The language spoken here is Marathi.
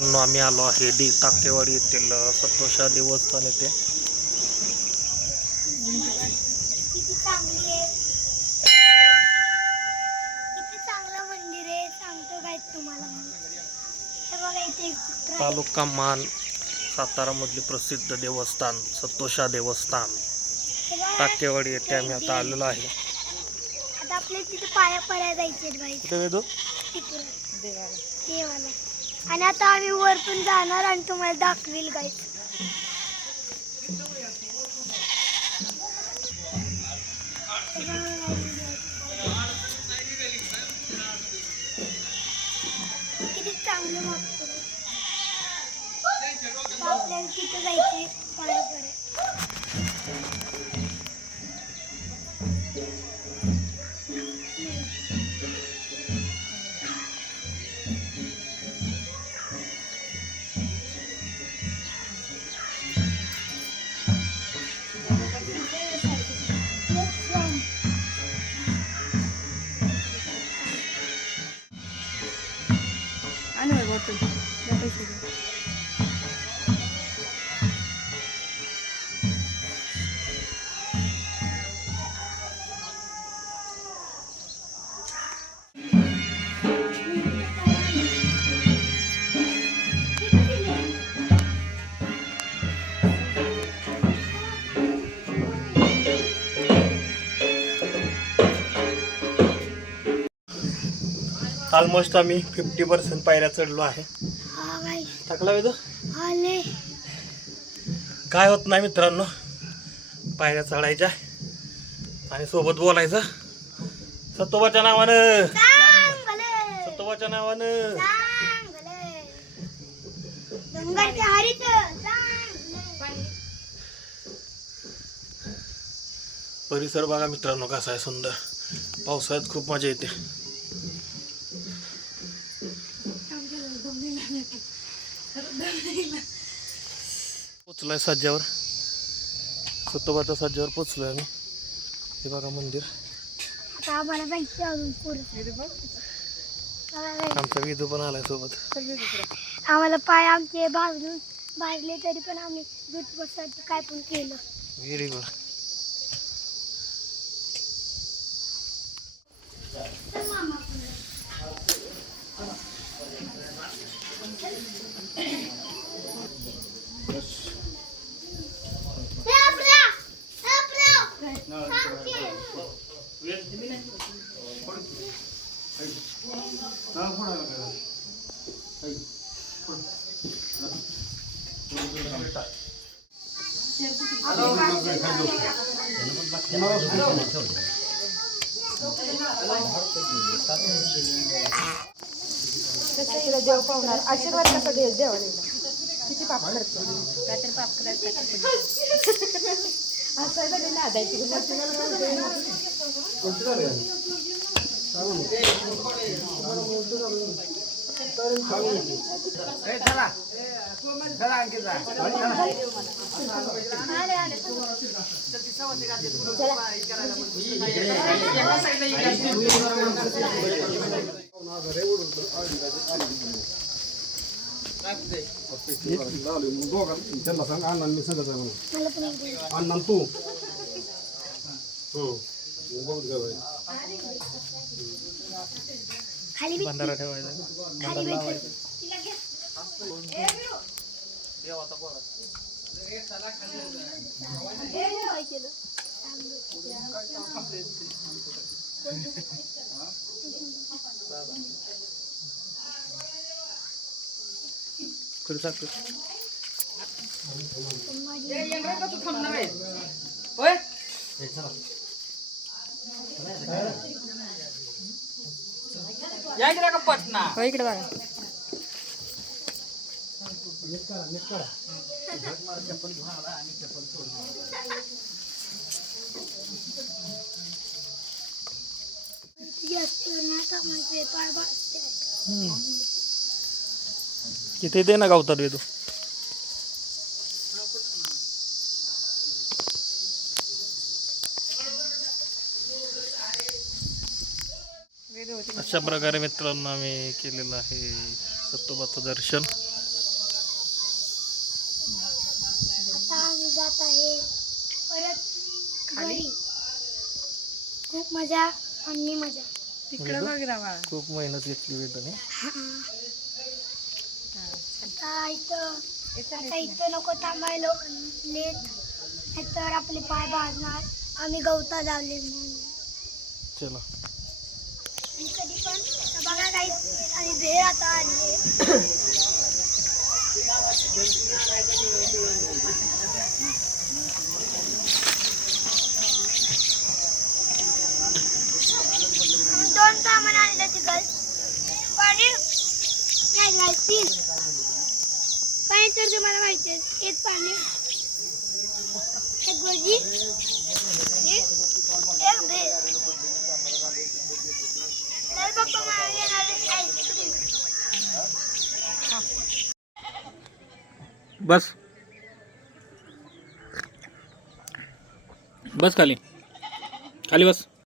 आम्ही आलो आहे टाकेवाडी येथील सतोषा देवस्थान येथे. किती चांगली आहे, किती चांगलं मंदिर आहे सांगतो काय तुम्हाला. हे बघा इथे तालुका मान सातारा मधले प्रसिद्ध देवस्थान सतोषा देवस्थान टाकेवाडी येथे आम्ही आता आलेलो आहे. आता आपल्याला तिथे पाया पडायला जायचे बाई, कुठे वेदू? तिकडे देवाला. आणि आता आम्ही वरतून जाणार आणि तुम्हाला दाखवेल गाईड. किती चांगलं वाटतं. आपल्याला तिथे जायचे पाया पडायला. ऑलमोस्ट आम्ही 50% पायऱ्या चढलो आहे. थकला वेदू? काय होत नाही मित्रांनो, पायऱ्या चढायच्या आणि सोबत बोलायचं. सतोबाच्या नावानं, सतोबाच्या नावानं. परिसर बघा मित्रांनो कसा आहे सुंदर. पावसाळ्यात खूप मजा येते. पोचलोय सज्जावर, सतोबाच्या सज्जावर पोचलोय आम्ही. हे बघा मंदिर. आता आम्हाला जायचं अजून पुढे. आमचा विधू पण आलाय सोबत. आम्हाला पाय आमचे भाजले तरी पण आम्ही दूध बससाठी काय पण केलं. Very good. देव पावणार आशीर्वाद कसा देव देवाला किती पाप करतो काहीतरी पाप करायचं असं झालं ना आदायची त्यांना सांग अण्णा मी सगळं अण्णा तू बंधारा ठेवायचा. इकडे बघा. किती दे ना गावतात वेदू. अशा प्रकारे मित्रांनो आम्ही केलेलं आहे सतोबाचं दर्शन. जात आहे परत घरी खूप मजा आणि मजा. तिकडं बघ रावा. खूप मेहनत घेतली वेदाने. आता इथं नको थांबायला लेट नाहीतर आपले पाय भाजणार. आम्ही गवता लावले म्हणून चला आणि कधी पण बघा काही आणि भेळ आता आणले. दोन सामान आणले तिकड पाणी नाही घालतील काय तर तुम्हाला माहिती आहे. एक पाणी एक भजी आणि एक भेळ. तर बघ तुम्हाला येणार आईस्क्रीम. बस बस खाली खाली बस.